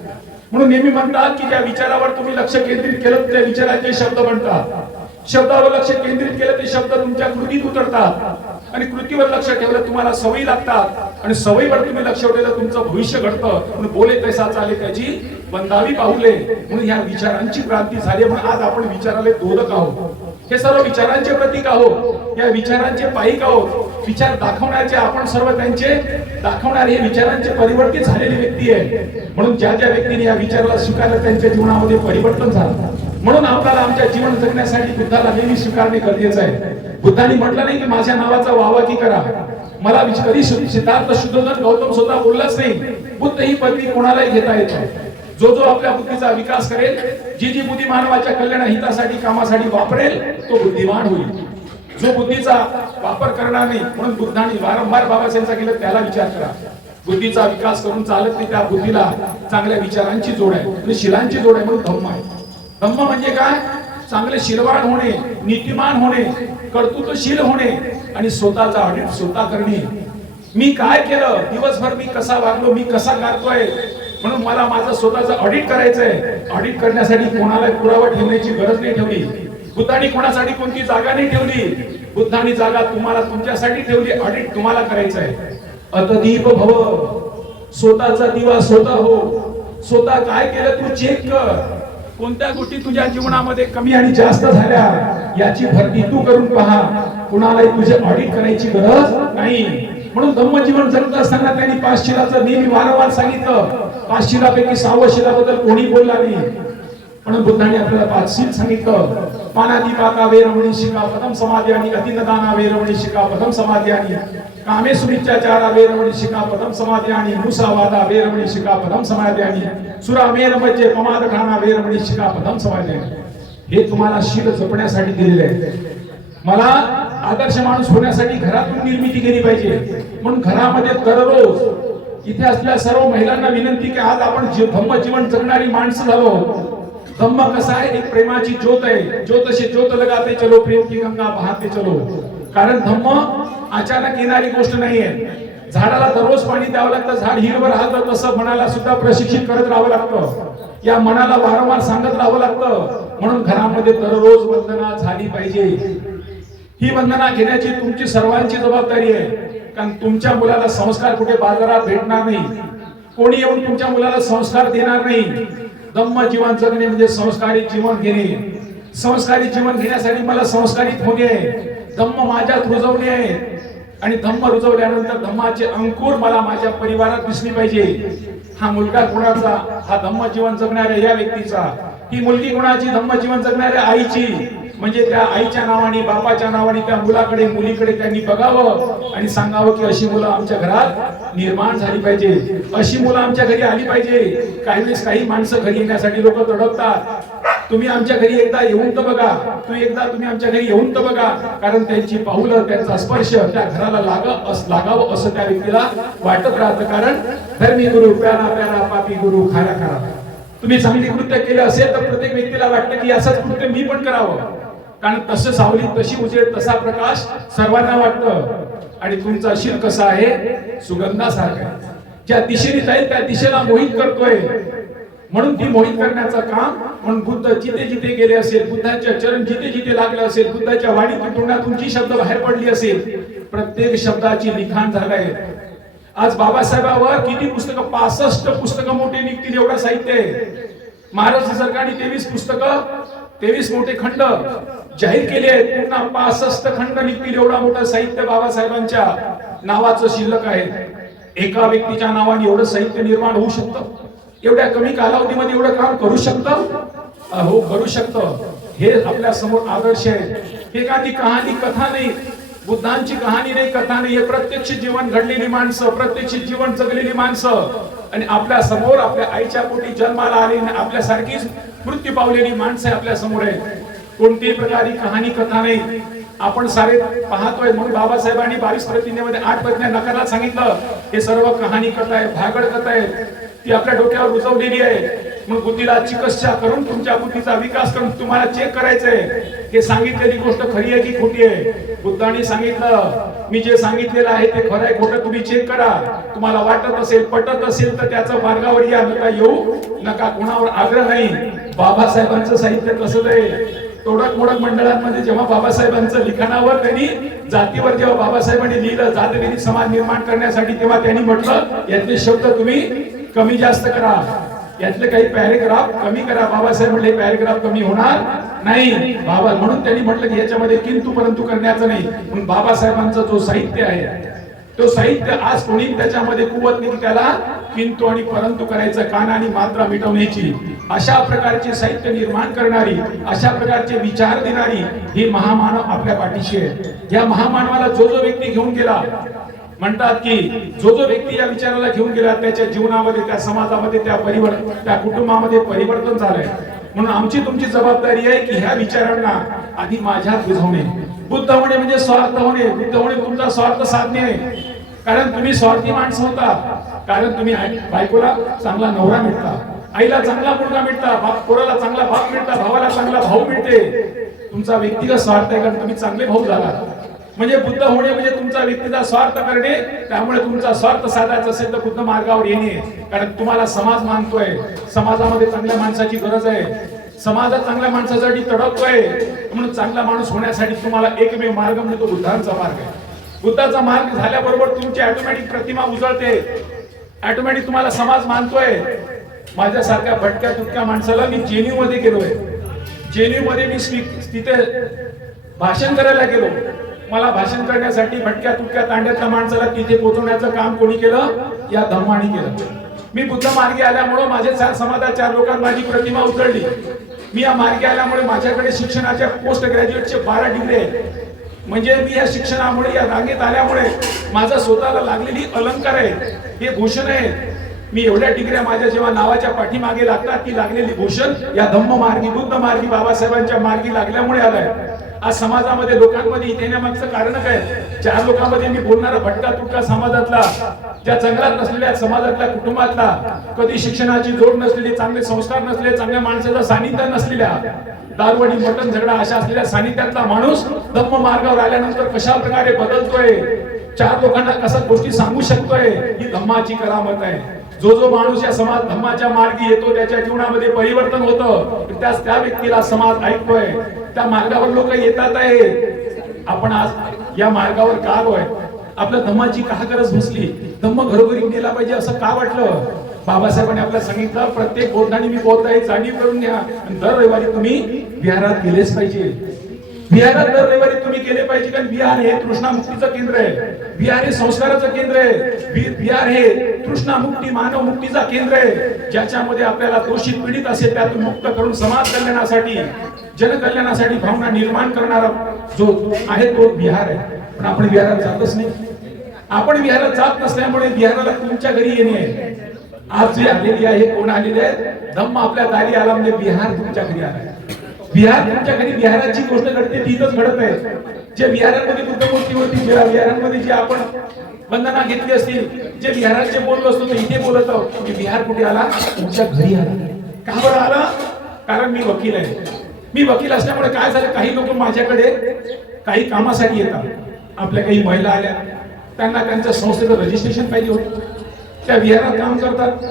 म्हणून नेहमी म्हणतात की ज्या विचारावर तुम्ही लक्ष केंद्रित केलं त्या विचाराचे शब्द बनतात. शब्दावर लक्ष केंद्रित केलं ते शब्द तुमच्या कृतीत उतरतात. आणि कृतीवर लक्ष ठेवलं तुम्हाला सवयी लागतात. आणि सवयीवर तुम्ही लक्ष ठेवलं तुमचं भविष्य घडतं. म्हणून बोले तैसा चाले त्याची बंदावी पाहुले. म्हणून या विचारांची क्रांती झाली. म्हणून आज आपण विचाराले दोलक आहोत. हे सर्व विचारांचे प्रतीक आहोत. या विचारांचे पाईक आहोत. विचार दाखवण्याचे आपण सर्व त्यांचे दाखवणारे हे विचारांचे परिवर्तित झालेली व्यक्ती आहे. म्हणून ज्या ज्या व्यक्तीने या विचाराला स्वीकारलं त्यांच्या जीवनामध्ये परिवर्तन झालं. म्हणून आपल्याला आमच्या जीवन जगण्यासाठी बुद्धाला नेहमी स्वीकारणे गरजेचं आहे. बुद्धांनी म्हटलं नाही की माझ्या नावाचा वावाकी करा. मला कधी सिद्धार्थ शुद्धोधन गौतम स्वतः बोललाच नाही. बुद्ध ही पदवी कोणालाही घेता येते. जो जो आपल्या बुद्धीचा विकास करेल, जी जी बुद्धी मानवाच्या कल्याण हितासाठी कामासाठी वापरेल, तो बुद्धिमान होईल. जो बुद्धीचा वापर करणार नाही, म्हणून बुद्धांनी वारंवार बाबासाहेबांचा केलं त्याला विचार करा. बुद्धीचा विकास करून चालत नाही, त्या बुद्धीला चांगल्या विचारांची जोड आहे आणि शिलांची जोड आहे, म्हणून धम्म आहे. धम्म म्हणजे काय? चांगले शीलवान होणे, नीतिमान होणे, कर्तृत्वशील होणे आणि स्वतःचा ऑडिट स्वतः करणे. मी काय केलं, दिवसभर मी कसा वागलो, मी कसा करतोय, म्हणून मला माझं स्वतःचं ऑडिट करायचंय. ऑडिट करण्यासाठी कोणाला पुरावा ठेवण्याची गरज नाही ठेवली. बुद्धांनी कोणासाठी कोणती जागा नाही ठेवली. बुद्धांनी जागा तुम्हाला तुमच्यासाठी ठेवली. ऑडिट तुम्हाला करायचंय. अतदीप भव, स्वतःचा दिवा स्वतः हो. स्वतः काय केलं तू चेक कर. कोणत्या गोष्टी तुझ्या जीवनामध्ये कमी आणि जास्त झाल्या याची भरती तू करून पहा. कुणालाही तुझे ऑडिट करायची गरज नाही. म्हणून धम्मजीवन जगत असताना त्यांनी 5 शिलाचं नेहमी वारंवार सांगितलं. 5 शिलापैकी 6व्या शिलाबद्दल कोणी बोलला नाही, म्हणून बुद्धांनी आपल्याला 5 शील सांगितलं. पानातिपाता वेरमणी शिखापदम समाधियानी, अतिनदाना वेरमणी शिखापदम समाधियानी, कामेसुमिच्चाचारा वेरमणी शिखापदम समाधियानी, मुसावादा वेरमणी शिखापदम समाधियानी, सुरामेर मज्जे प्रमादघाना वेरमणी शिखापदम समाधियानी. हे तुम्हाला शील जपण्यासाठी दिलेले आहे. मला आदर्श माणूस होण्यासाठी घरातून निर्मिती केली पाहिजे. म्हणून घरामध्ये दररोज इथे असलेल्या सर्व महिलांना विनंती की आज आपण धम्म जीवन जगणारी माणसं झालो. धम्म कसा आहे? एक प्रेमाची ज्योत आहे. ज्योत से ज्योत लगाते चलो, प्रेम की गंगा बहाते चलो. कारण धम्म अचानक येणारी गोष्ट नाहीये. झाडाला दररोज पाणी द्यावं लागतं, झाड हिरवं राहतं, तसं मनाला सुद्धा प्रशिक्षित करत राहावं लागतं. या मनाला वारंवार सांगत राहावं लागतं. म्हणून घरामध्ये दररोज वंदना झाली पाहिजे. ही वंदना घेण्याची तुमची सर्वांची जबाबदारी आहे. कारण तुमच्या मुलाला संस्कार कुठे बाजारात भेटणार नाही. कोणी येऊन तुमच्या मुलाला संस्कार देणार नाही. धम्म जीवन जगणे म्हणजे संस्कारी जीवन घेणे. संस्कारी जीवन घेण्यासाठी मला संस्कारित होणे आहे. धम्म माझ्यात रुजवणे आहे आणि धम्म रुजवल्यानंतर धम्माचे अंकुर मला माझ्या परिवारात दिसली पाहिजे. हा मुलगा कोणाचा? हा धम्म जीवन जगणाऱ्या या व्यक्तीचा. ही मुलगी कोणाची? धम्म जीवन जगणाऱ्या आईची. म्हणजे त्या आईच्या नावाने, बापाच्या नावाने त्या मुलाकडे, मुलीकडे त्यांनी बघावं आणि सांगावं की अशी मुलं आमच्या घरात निर्माण झाली पाहिजे, अशी मुलं आमच्या घरी आली पाहिजे. काही वेळेस काही माणसं घरी येण्यासाठी लोक तडपतात. तुम्ही आमच्या घरी एकदा येऊन तर बघा, तुम्ही आमच्या घरी येऊन तर बघा. कारण त्यांची पाऊलं, त्यांचा स्पर्श त्या घराला लागावं असं त्या व्यक्तीला वाटत राहतं. कारण धर्मी गुरु प्यारा प्यारा, पापी गुरु खाया खरा. तुम्ही चांगली कृत्य केले असेल तर प्रत्येक व्यक्तीला वाटतं की असंच कृत्य मी पण करावं. कारण तसं सावली, तशी उजेड, तसा प्रकाश सर्वांना वाटतं. आणि तुमचा शील कसा आहे? सुगंधासारखा आहे. ज्या दिशेने जाईल त्या दिशेला मोहित करतोय. म्हणून ती मोहित करण्याचं काम. म्हणून बुद्ध जिथे जिथे गेले असेल, बुद्धांच्या चरण जिथे जिथे लागले असेल, बुद्धाच्या वाणीतून तोंडातून जी शब्द बाहेर पडली असेल, प्रत्येक शब्दाची लिखाण झालंय. आज बाबासाहेबांवर किती पुस्तकं? 65 पुस्तकं मोठे निघतील एवढं साहित्य आहे. महाराष्ट्र सरकारने 23 पुस्तकं, 23 मोठे खंड जाहीर केले आहेत. पुन्हा 65 खंड निघतील एवढा मोठं साहित्य बाबासाहेबांच्या नावाचं शिल्लक आहे. एका व्यक्तीच्या नावाने एवढं साहित्य निर्माण होऊ शकतं? एवढ्या कमी कालावधीमध्ये एवढं काम करू शकतं? हो, करू शकतं. हे आपल्या समोर आदर्श आहे. हे काही कहाणी, कथा नाही. बुद्धांची कहाणी नाही, कथा नाही. हे प्रत्यक्ष जीवन घडलेली माणसं, प्रत्यक्ष जीवन जगलेली माणसं. आणि आपल्या समोर आपल्या आईच्या पोटी जन्माला आलेली आपल्यासारखीच मृत्यू पावलेली माणसं आपल्या समोर आहेत. कोणतीही प्रकारची कहाणी, कथा नाही. आपण सारे पाहतोय. म्हणून बाबासाहेबांनी 22 प्रतिज्ञेमध्ये 8 प्रतिज्ञा नकाराला सांगितलं. हे सर्व कहाणी, कथा आहे, भागड कथा आहे. ती आपल्या डोक्यावर रुजवलेली आहे. म्हणून बुद्धीला चिकित्सा करून, तुमच्या बुद्धीचा विकास करून तुम्हाला चेक करायचंय. हे सांगितलेली गोष्ट खरी आहे की खोटी आहे? बुद्धांनी सांगितलं, मी जे सांगितलेलं आहे ते खरं आहे खोटं तुम्ही चेक करा. तुम्हाला वाटत असेल, पटत असेल तर त्याचं मार्गावर या, नका येऊ नका. कोणावर आग्रह नाही. बाबासाहेबांचं साहित्य कसं आहे? तोडक मोडक मंडळांमध्ये जेव्हा बाबासाहेबांचं लिखाणावर त्यांनी जातीवर जेव्हा बाबासाहेबांनी लिहिलं जातवेदी समाज निर्माण करण्यासाठी, तेव्हा त्यांनी म्हटलं यातले शब्द तुम्ही कमी जास्त करा, यातले काही पॅरेग्राफ कमी करा. बाबासाहेब म्हणले पॅरेग्राफ कमी होणार नाही. बाबा म्हणून त्यांनी म्हटलं की याच्यामध्ये किंतु परंतु करण्याचं नाही. म्हणून बाबासाहेबांचं जो साहित्य आहे, तो साहित्य आज कोणी त्याच्यामध्ये कुवत नाही की त्याला किंतु आणि परंतु करायचं, कान आणि मात्रा मिटवण्याची. अशा प्रकारचे साहित्य निर्माण करणारी, अशा प्रकारचे विचार देणारी ही महामानव आपल्या पाठीशी आहे. या महामानवाला जो जो व्यक्ती घेऊन गेला, म्हणतात की जो जो व्यक्ती या विचाराला घेऊन गेला त्याच्या जीवनामध्ये, त्या समाजामध्ये, त्या कुटुंबामध्ये परिवर्तन झालंय. म्हणून आमची तुमची जबाबदारी आहे की ह्या विचारांना आधी माझ्यात रुजवणे. बुद्ध होणे म्हणजे स्वार्थ होणे. बुद्ध होणे तुमचा स्वार्थ साधणे आहे. कारण तुम्ही स्वार्थी माणसं होता. कारण तुम्ही बायकोला चांगला नवरा मिळता, आईला चांगला मुलगा मिळता, पोराला चांगला बाप मिळता, भावाला चांगला भाऊ मिळते. तुमचा व्यक्तिगत स्वार्थ आहे कारण तुम्ही चांगले भाऊ झाला. म्हणजे बुद्ध होणे म्हणजे तुमचा व्यक्तीचा स्वार्थ करणे. त्यामुळे तुमचा स्वार्थ साधायचा असेल तर बुद्ध मार्गावर येणे. कारण तुम्हाला समाज मानतोय, समाजामध्ये चांगल्या माणसाची गरज आहे, समाजात चांगल्या माणसासाठी तडपतोय. म्हणून चांगला माणूस होण्यासाठी तुम्हाला एकमेव मार्ग म्हणजे तो बुद्धांचा मार्ग आहे. बुद्धाचा मार्ग झाल्याबरोबर तुमची ऑटोमॅटिक प्रतिमा उजळते, ऑटोमॅटिक तुम्हाला समाज मानतोय. माझ्यासारख्या भटक्या तुटक्या माणसाला मी जेन्यू मध्ये गेलोय, जेन्यू मध्ये मी तिथे भाषण करायला गेलो. मला भाषण करण्यासाठी भटक्या तुटक्या तांड्यातल्या माणसाला तिथे पोहोचवण्याचं काम कोणी केलं? या धम्मानी केलं. मी बुद्ध मार्गी आल्यामुळे माझे समाजाच्या लोकांत माझी प्रतिमा उतरली. मी या मार्गी आल्यामुळे माझ्याकडे शिक्षणाच्या पोस्ट ग्रॅज्युएटचे 12 डिग्री आहेत. म्हणजे मी या शिक्षणामुळे या रांगेत आल्यामुळे माझा स्वतःला लागलेली अलंकार आहे, हे भूषण आहे. मी एवढ्या डिग्र्या माझ्या जेव्हा नावाच्या पाठीमागे लागतात, ती लागलेली भूषण या धम्म मार्गी, बुद्ध मार्गी, बाबासाहेबांच्या मार्गी लागल्यामुळे आलाय. आज समाजामध्ये लोकांमध्ये इथे येण्यामागचं कारण काय? 4 लोकांमध्ये मी बोलणारा भटका तुटका समाजातला, ज्या जंगलात नसलेल्या समाजातल्या कुटुंबातला, कधी शिक्षणाची जोड नसलेली, चांगले संस्कार नसलेले, चांगल्या माणसाचं सानिध्य नसलेल्या, दारवडी मटण झगडा अशा असलेल्या सानिध्यातला माणूस धम्म मार्गावर आल्यानंतर कशा प्रकारे बदलतोय, 4 लोकांना कसा गोष्टी सांगू शकतोय, ही धम्माची करामत आहे. जो माणूस या समाज धम्माच्या मार्गी येतो त्याच्या जीवनामध्ये परिवर्तन होतं. त्या व्यक्तीला समाज ऐकतोय, त्या मार्गावर लोक येतात आहे. आपण आज या मार्गावर का आलोय? आपल्या धम्माची का गरज भासली? धम्म घरोघरी गेला पाहिजे असं का वाटलं? बाबासाहेबांनी आपल्याला सांगितलं प्रत्येक बोधनाने मी बोलत आहे, जाणीव करून घ्या. दर रविवारी तुम्ही विहारात गेलेच पाहिजे. विहारात दर रविवारी तुम्ही गेले पाहिजे, कारण विहार हे तृष्णामुक्तीचं केंद्र आहे, विहार हे संस्काराचं केंद्र आहे, विहार हे तृष्णामुक्ती मानव मुक्तीचा केंद्र आहे. ज्याच्यामध्ये आपल्याला दोषित पीडित असेल त्यातून मुक्त करून समाज कल्याणासाठी, जनकल्याणासाठी भावना निर्माण करणारा जो आहे तो विहार आहे. पण आपण विहारात जातच नाही. आपण विहारात जात नसल्यामुळे विहाराला तुमच्या घरी येणे आहे. आज जे आलेली आहे, कोण आलेले आहे? धम्म आपल्या दारी आला म्हणजे विहार तुमच्या घरी आला. विहार तुमच्या घरी, विहाराची गोष्ट घडते तीच घडत आहे. जे विहारांमध्ये बुद्धमूर्तीवरती, ज्या विहारांमध्ये जे आपण वंदना घेतली असतील, जे विहारांचे बोललो असतो तर इथे बोलत आहोत. विहार कुठे आला? तुमच्या घरी आला. का बरं आला? कारण मी वकील आहे. मी वकील असल्यामुळे काय झालं, काही लोक माझ्याकडे काही कामासाठी येतात. आपल्या काही महिला आल्या, त्यांना त्यांच्या संस्थेचं रजिस्ट्रेशन पाहिजे होतं, त्या विहारात काम करतात.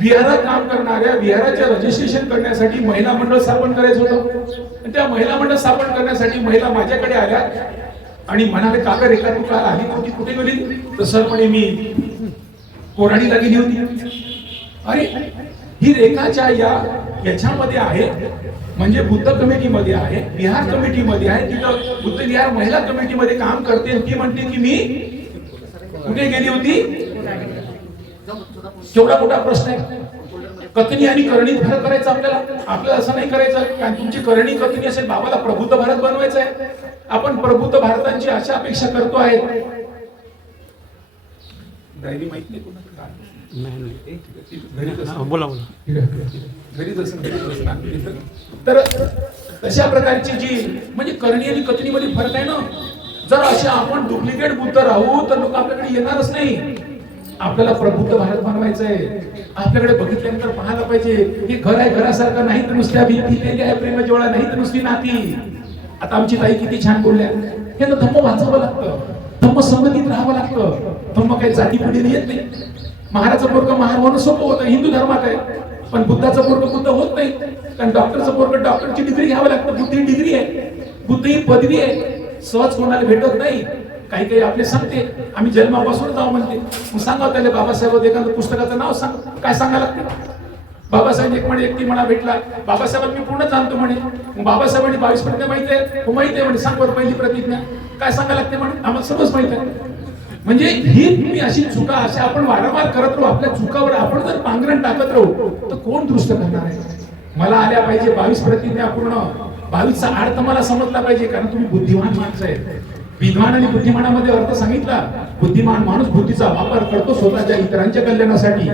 विहारात काम करणाऱ्या विहाराचे रजिस्ट्रेशन करण्यासाठी महिला मंडळ स्थापन करायचं होतं. त्या महिला मंडळ स्थापन करण्यासाठी महिला माझ्याकडे आल्या आणि म्हणाले, काका रेखा तू काल आली होती, कुठे गेली? तर सर म्हणे मी कोराडीला गेली होती. अरे ही रेखाच्या याच्यामध्ये आहे, म्हणजे बुद्ध कमिटीमध्ये आहे, विहार कमिटीमध्ये आहे, तिथं बुद्ध विहार महिला कमिटीमध्ये काम करते. ती म्हणते की मी कुठे गेली होती? केवढा मोठा प्रश्न आहे. कथनी आणि करणीत फरक करायचा आपल्याला असं नाही करायचं. कारण तुमची करणी कथनी असेल, बाबाला प्रबुद्ध भारत बनवायचं आहे. आपण प्रबुद्ध भारताची अशा अपेक्षा करतो आहे. डायरी माहित नाही कोणाला? बोला तर तशा प्रकारची जी म्हणजे करणी आणि कथनी मध्ये फरक आहे ना. जर अशा आपण डुप्लिकेट बुद्ध राहू तर लोक आपल्याकडे येणारच नाही. आपल्याला प्रबुद्ध भारत बनवायचं आहे. आपल्याकडे बघितल्यानंतर पाहायला पाहिजे, हे घर आहे, घरासारखं नाही तर नुसत्या भिंती आहे, प्रेमजोळा नाही तर नुसती नाती. आता आमची ताई किती छान बोलल्या, हे तर धम्म वाचवावं लागतं, धम्म संगतीत राहावं लागतं. धम्म काही जाती पिढीने येत नाही. महाराचं पोरग महार होणं सोपं होतं हिंदू धर्मात आहे, पण बुद्धाचं पोरग बुद्ध होत नाही. कारण डॉक्टरचं पोरग डॉक्टरची डिग्री घ्यावं लागतं. बुद्ध ही डिग्री आहे, बुद्ध ही पदवी आहे, सहज कोणाला भेटत नाही. काही काही आपले सांगते आम्ही जन्मापासून जाऊ म्हणते. मग सांगा त्याला बाबासाहेब एखादं पुस्तकाचं नाव सांग, काय सांगायला लागते? बाबासाहेब एक म्हणा भेटला, बाबासाहेब मी पूर्ण जाणतो म्हणे. मग बाबासाहेबांनी 22 प्रतिज्ञा माहिती आहे? हो माहिती आहे म्हणे. सांग बरं पहिली प्रतिज्ञा काय सांगायला लागते म्हणे? आम्हाला सर्वच माहित आहे. म्हणजे ही तुम्ही अशी चुका अशा आपण वारंवार करत राहू. आपल्या चुकावर आपण जर पांघरण टाकत राहू तर कोण दुरुस्त करणार आहे? मला आल्या पाहिजे 22 प्रतिज्ञा पूर्ण. 22चा अर्थ मला समजला पाहिजे, कारण तुम्ही बुद्धिमान माणसं आहे. विद्वान आणि बुद्धिमानामध्ये अर्थ सांगितला. बुद्धिमान माणूस बुद्धीचा वापर करतो स्वतःच्या इतरांच्या कल्याणासाठी.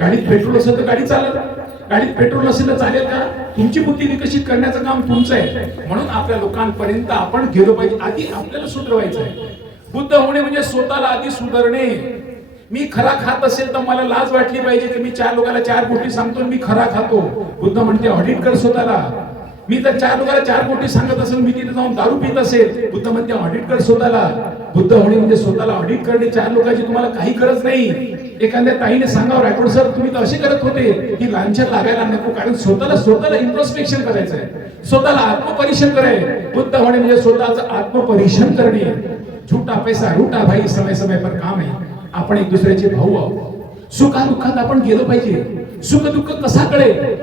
गाडीत पेट्रोल असेल तर गाडी चालत, गाडीत पेट्रोल नसेल तर चालेल का? तुमची बुद्धी विकसित करण्याचं काम तुमचं आहे. म्हणून आपल्या लोकांपर्यंत आपण गेलो पाहिजे. आधी आपल्याला सुधरवायचं आहे. बुद्ध होणे म्हणजे स्वतःला आधी सुधारणे. मी खरा खात असेल तर मला लाज वाटली पाहिजे की मी 4 लोकांना 4 गोष्टी सांगतो मी खरा खातो. बुद्ध म्हणते ऑडिट कर स्वतःला. मी जर 4 लोकांना 4 गोष्टी सांगत असेल, मी तिथे जाऊन दारू पित असेल, बुद्ध म्हणते ऑडिट कर स्वतःला. बुद्ध होणे म्हणजे स्वतःला ऑडिट करणे. 4 लोकांची तुम्हाला काही गरज नाही. एखाद्या ताईने सांगावं राठोड सर तुम्ही तर असे करत होते, ही लांछन लागायला नको. कारण स्वतःला इंट्रोस्पेक्शन करायचं आहे, स्वतःला आत्मपरीक्षण करायचं. बुद्ध होणे म्हणजे स्वतःचं आत्मपरीक्षण करणे. झूठा पैसा रूठा भाई समय समय पर काम आहे. आपण एक दुसऱ्याचे भाऊ आहोत. सुखादुःखात आपण गेलो पाहिजे. सुख दुःख कसा कळेल?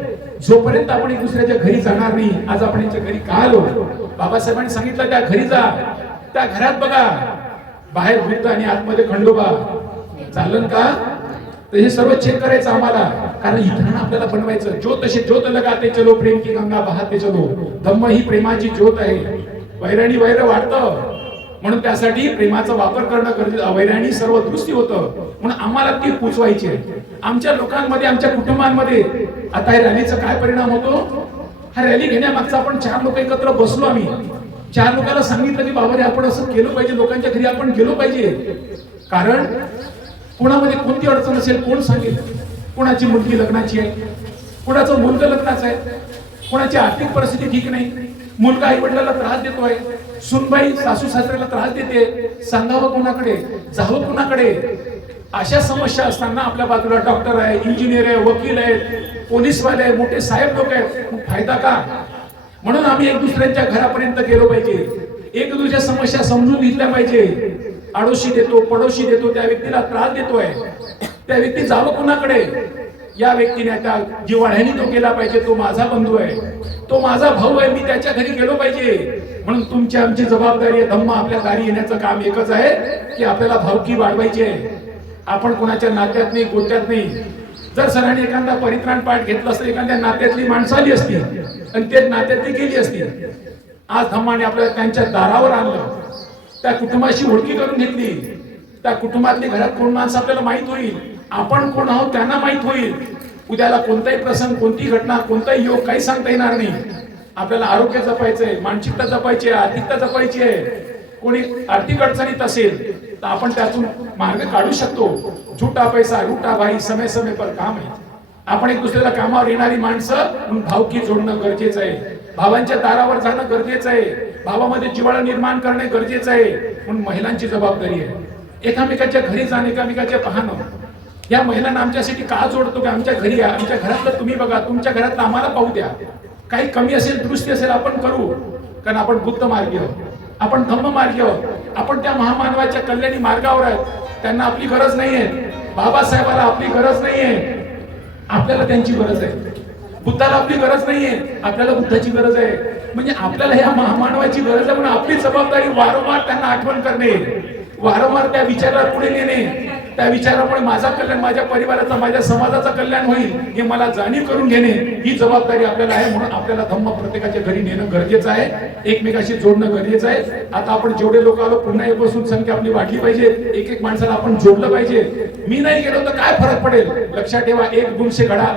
जोपर्यंत आपण एक दुसऱ्याच्या घरी जाणार नाही. आज आपण यांच्या घरी का आलो? बाबासाहेबांनी सांगितलं त्या घरी जा, त्या घरात बघा, बाहेर बुद्ध आणि आतमध्ये खंडोबा. चालन का? तर हे सर्व चेक करायचं आम्हाला. कारण इथं आपल्याला बनवायचं. ज्योत असे ज्योत लगाते चलो, प्रेम की गंगा बहाते चलो. धम्म ही प्रेमाची ज्योत आहे. वैराणी वैर वाढतं, म्हणून त्यासाठी प्रेमाचा वापर करणं गरजेचं. अवैराणी सर्व दृष्टी होतं, म्हणून आम्हाला ती पोचवायची आहे आमच्या लोकांमध्ये, आमच्या कुटुंबांमध्ये. आता या रॅलीचा काय परिणाम होतो? हा रॅली घेण्यामागचा आपण 4 लोक एकत्र बसलो. आम्ही 4 लोकांना सांगितलं की बाबा रे आपण असं केलं पाहिजे, लोकांच्या घरी आपण गेलो पाहिजे. कारण कोणामध्ये कोणती अडचण असेल कोण सांगेल? कोणाची मुलगी लग्नाची आहे, कोणाचं मुलगा लग्नाचं आहे, कोणाची आर्थिक परिस्थिती ठीक नाही, मुलगा आई वडिलांना त्रास देतोय, सुनबाई सासू सासऱ्याला त्रास देते, सांगावं कोणाकडे, जावं कोणाकडे? अशा समस्या असताना आपल्या बाजूला डॉक्टर आहे, इंजिनियर आहे, वकील आहेत, पोलीसवाले आहे, मोठे साहेब लोक आहेत. मग फायदा का? म्हणून आम्ही एक दुसऱ्यांच्या घरापर्यंत गेलो पाहिजे, एक दुसऱ्या समस्या समजून घेतल्या पाहिजे. आडोशी देतो, पडोशी देतो, त्या व्यक्तीला त्रास देतोय, त्या व्यक्ती जावं कोणाकडे? या व्यक्तीने त्या जिव्हाळ्याने तो केला पाहिजे. तो माझा बंधू आहे, तो माझा भाऊ आहे, मी त्याच्या घरी गेलो पाहिजे. म्हणून तुमची आमची जबाबदारी आहे. धम्म आपल्या दारी येण्याचं काम एकच आहे की आपल्याला भावकी वाढवायची आहे. आपण कोणाच्या नात्यात नाही, गोत्यात नाही. जर सरांनी एखादा परित्राण पाठ घेतला असतं, एखाद्या नात्यातली माणसं आली असती आणि ते नात्यातली गेली असती. आज धम्माने आपल्याला त्यांच्या दारावर आणलं, त्या कुटुंबाशी ओळखी करून घेतली. त्या कुटुंबातली घरात कोण माणसं आपल्याला माहित होईल, आपण कोण आहोत त्यांना माहित होईल. उद्याला कोणताही प्रसंग, कोणती घटना, कोणताही योग काही सांगता येणार नाही. आपल्याला आरोग्य जपायचंय, मानसिकता जपायची आहे, आर्थिकता जपायची आहे. कोणी आर्थिक अडचणीत असेल तर आपण त्यातून मार्ग काढू शकतो. झूठा पैसा रूठा भाई समय समय पर काम आहे. आपण एक दुसऱ्याला कामावर येणारी माणसं म्हणून भावकी जोडणं गरजेचं आहे. भावांच्या दारावर जाणं गरजेचं आहे. भावामध्ये जिव्हाळा निर्माण करणे गरजेचं आहे. म्हणून महिलांची जबाबदारी आहे एकामेकाच्या घरी जाणं, एकामेकाच्या पाहणं. या महिलांना आमच्यासाठी का जोडतो की आमच्या घरी या, आमच्या घरातलं तुम्ही बघा, तुमच्या घरातलं आम्हाला पाहू द्या. काही कमी असेल, दृष्टी असेल आपण करू. कारण आपण बुद्ध मार्गी आहोत, आपण धम्म मार्गी आहोत. आपण त्या महामानवाच्या कल्याणी मार्गावर आहेत. त्यांना आपली गरज नाहीये, बाबासाहेबाला आपली गरज नाहीये, आपल्याला त्यांची गरज आहे. बुद्धाला आपली गरज नाहीये, आपल्याला बुद्धाची गरज आहे. म्हणजे आपल्याला या महामानवाची गरज आहे. म्हणून आपली जबाबदारी वारंवार त्यांना आठवण करणे, वारंवार त्या विचाराला पुढे नेणे. त्या विचारामुळे माझा कल्याण, माझ्या परिवाराचा, माझ्या समाजाचा कल्याण होईल हे मला जाणीव करून घेणे, ही जबाबदारी आपल्याला आहे. म्हणून आपल्याला धम्म प्रत्येकाच्या घरी नेणं गरजेचं आहे, एकमेकाशी जोडणं गरजेचं आहे. आता आपण जेवढे लोक आलो, पुन्हा एक बसून संख्या आपली वाढली पाहिजे. एक एक माणसाला आपण जोडलं पाहिजे. मी नाही गेलो तर काय फरक पडेल? लक्षात ठेवा, 1 गुण से घडा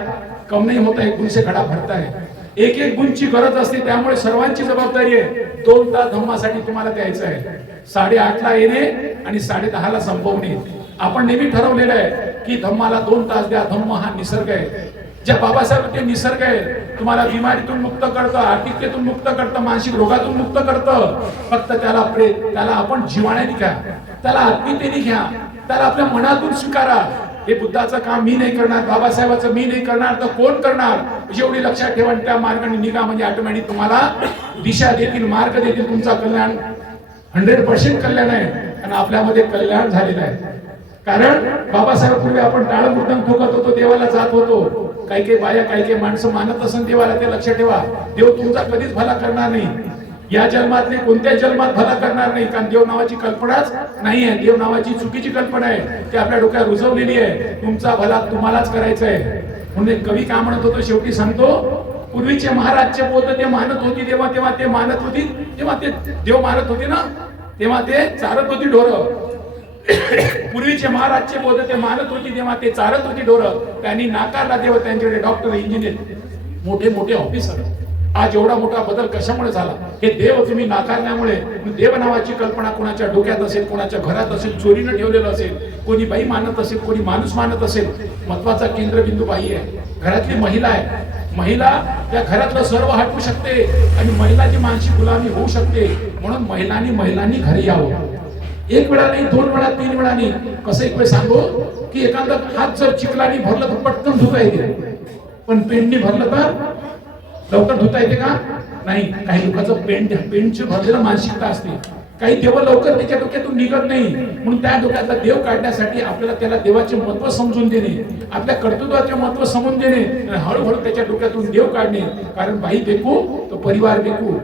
कम नाही होता, 1 गुण से घडा भरता है. एक एक गुणची गरज असते. त्यामुळे सर्वांची जबाबदारी आहे. 2 तास धम्मासाठी तुम्हाला द्यायचं आहे. 8:30ला येणे आणि 10:30ला संपवणे. आपण नेहमी ठरवलेलं आहे की धम्माला 2 तास द्या. धम्म हा निसर्ग आहे. ज्या बाबासाहेब ते निसर्ग आहे. तुम्हाला बिमारीतून मुक्त करतं, आर्थिकतेतून मुक्त करतं, मानसिक रोगातून मुक्त करतं. फक्त त्याला आपण जिव्हाळ्याने घ्या, त्याला आत्मीयतेने घ्या, त्याला आपल्या मनातून स्वीकारा. हे बुद्धाचं काम मी नाही करणार, बाबासाहेबाचं मी नाही करणार, तर कोण करणार? एवढी लक्षात ठेवा. त्या मार्गाने निघा, म्हणजे ऑटोमॅटिक तुम्हाला दिशा देतील, मार्ग देतील. तुमचा कल्याण 100% कल्याण आहे आणि आपल्यामध्ये कल्याण झालेलं आहे. कारण बाबासाहेब पूर्वी आपण टाळ मृदंग ठोकत होतो, देवाला जात होतो. काही काही बाया, काही काही माणसं मानत असेल देवाला, ते लक्षात ठेवा. देव तुमचा कधीच भला करणार नाही. या जन्मातले कोणत्या जन्मात भला करणार नाही. कारण देव नावाची कल्पनाच नाही आहे. देव नावाची चुकीची कल्पना आहे, ती आपल्या डोक्यात रुजवलेली आहे. तुमचा भला तुम्हालाच करायचा आहे. म्हणून कवी काय म्हणत होतो, शेवटी सांगतो, पूर्वीचे महाराजचे बोध ते मानत होती तेव्हा ते मानत होती, तेव्हा ते देव मानत होते ना, तेव्हा ते चारत होती ढोरं. पूर्वीचे महाराजचे बोध ते मानत होती तेव्हा ते चारत होती ढोरं. त्यांनी नाकारला देव. त्यांच्याकडे डॉक्टर, इंजिनियर, मोठे मोठे ऑफिसर, आज एवढा मोठा बदल कशामुळे झाला? हे देव तुम्ही नाकारल्यामुळे. देव नावाची कल्पना कोणाच्या डोक्यात असेल, कोणाच्या घरात असेल, चोरीनं ठेवलेलं असेल, कोणी बाई मानत असेल, कोणी माणूस मानत असेल. महत्वाचा केंद्रबिंदू बाई आहे, घरातली महिला आहे. महिला त्या घरातलं सर्व हटवू शकते आणि महिलाची मानसिक गुलामी होऊ शकते. म्हणून महिलांनी घरी यावं. एक वेळा नाही, दोन वेळा, तीन वेळा नाही. कसं एक वेळ सांगू की एखादा हात जर चिखलानी भरलं तर पटकन धुता येते, पण पेंटनी भरलं तर लवकर धुता येते का? नाही. काही लोकांचं पेंटची भरलेलं मानसिकता असते. काही देव लवकर त्याच्या डोक्यातून निघत नाही. म्हणून त्या डोक्यातला देव काढण्यासाठी आपल्याला त्याला देवाचे महत्व समजून देणे, आपल्या कर्तृत्वाचे महत्व समजून देणे, हळूहळू त्याच्या डोक्यातून देव काढणे. कारण बाई बेकू तर परिवार बेकू.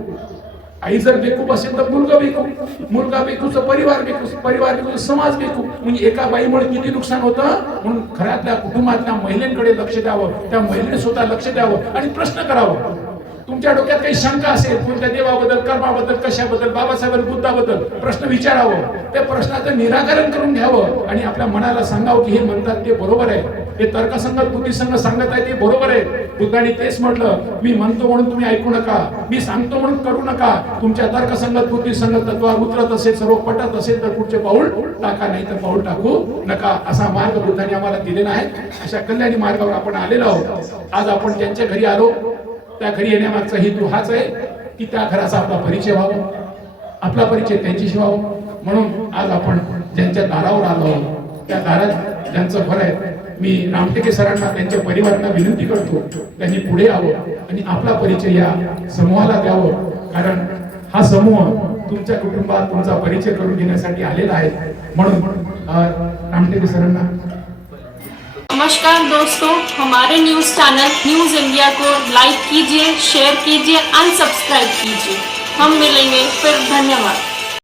आई जर बेकूफ असेल तर मुलगा बेकूफ, मुलगा बेकूफचा परिवार बेकूफ, परिवार बेकूफ समाज बेकूफ. म्हणजे एका बाईमुळे किती नुकसान होतं. म्हणून घरातल्या कुटुंबातल्या महिलांकडे लक्ष द्यावं, त्या महिलेने स्वतः लक्ष द्यावं आणि प्रश्न करावं. तुमच्या डोक्यात काही शंका असेल कोणत्या देवाबद्दल, कर्माबद्दल, कशाबद्दल, बाबासाहेब बुद्धाबद्दल, प्रश्न विचारावं. त्या प्रश्नाचं निराकरण करून घ्यावं आणि आपल्या मनाला सांगावं की हे म्हणतात ते बरोबर आहे, हे तर्कसंगत बुद्धिसंगत सांगत आहे ते बरोबर आहे. बुद्धाने तेच म्हटलं, मी म्हणतो म्हणून तुम्ही ऐकू नका, मी सांगतो म्हणून करू नका. तुमच्या तर्कसंगत बुद्धिसंगत तत्वावर उतरत असेल, सर्व पटत असेल तर पुढचे पाऊल टाका, नाही तर पाऊल टाकू नका. असा मार्ग बुद्धाने आम्हाला दिलेला आहे. अशा कल्याणी मार्गावर आपण आलेलो आहोत. आज आपण ज्यांच्या घरी आलो त्या घरी येण्यामागचा हेतू हाच आहे की त्या घराचा आपला परिचय व्हावा, आपला परिचय त्यांच्याशी व्हावा. म्हणून आज आपण ज्यांच्या दारावर आलो त्या दारात ज्यांचं घर आहे, मी रामटेके सरांना त्यांच्या परिवाराला विनंती करतो त्यांनी पुढे यावं आणि आपला परिचय या समूहाला द्यावं. कारण हा समूह तुमच्या कुटुंबात तुमचा परिचय करून घेण्यासाठी आलेला आहे. म्हणून रामटेके सरांना. नमस्कार दोस्तों, हमारे न्यूज़ चैनल न्यूज़ इंडिया को लाइक कीजिए, शेयर कीजिए, अनसब्सक्राइब कीजिए. हम मिलेंगे फिर. धन्यवाद.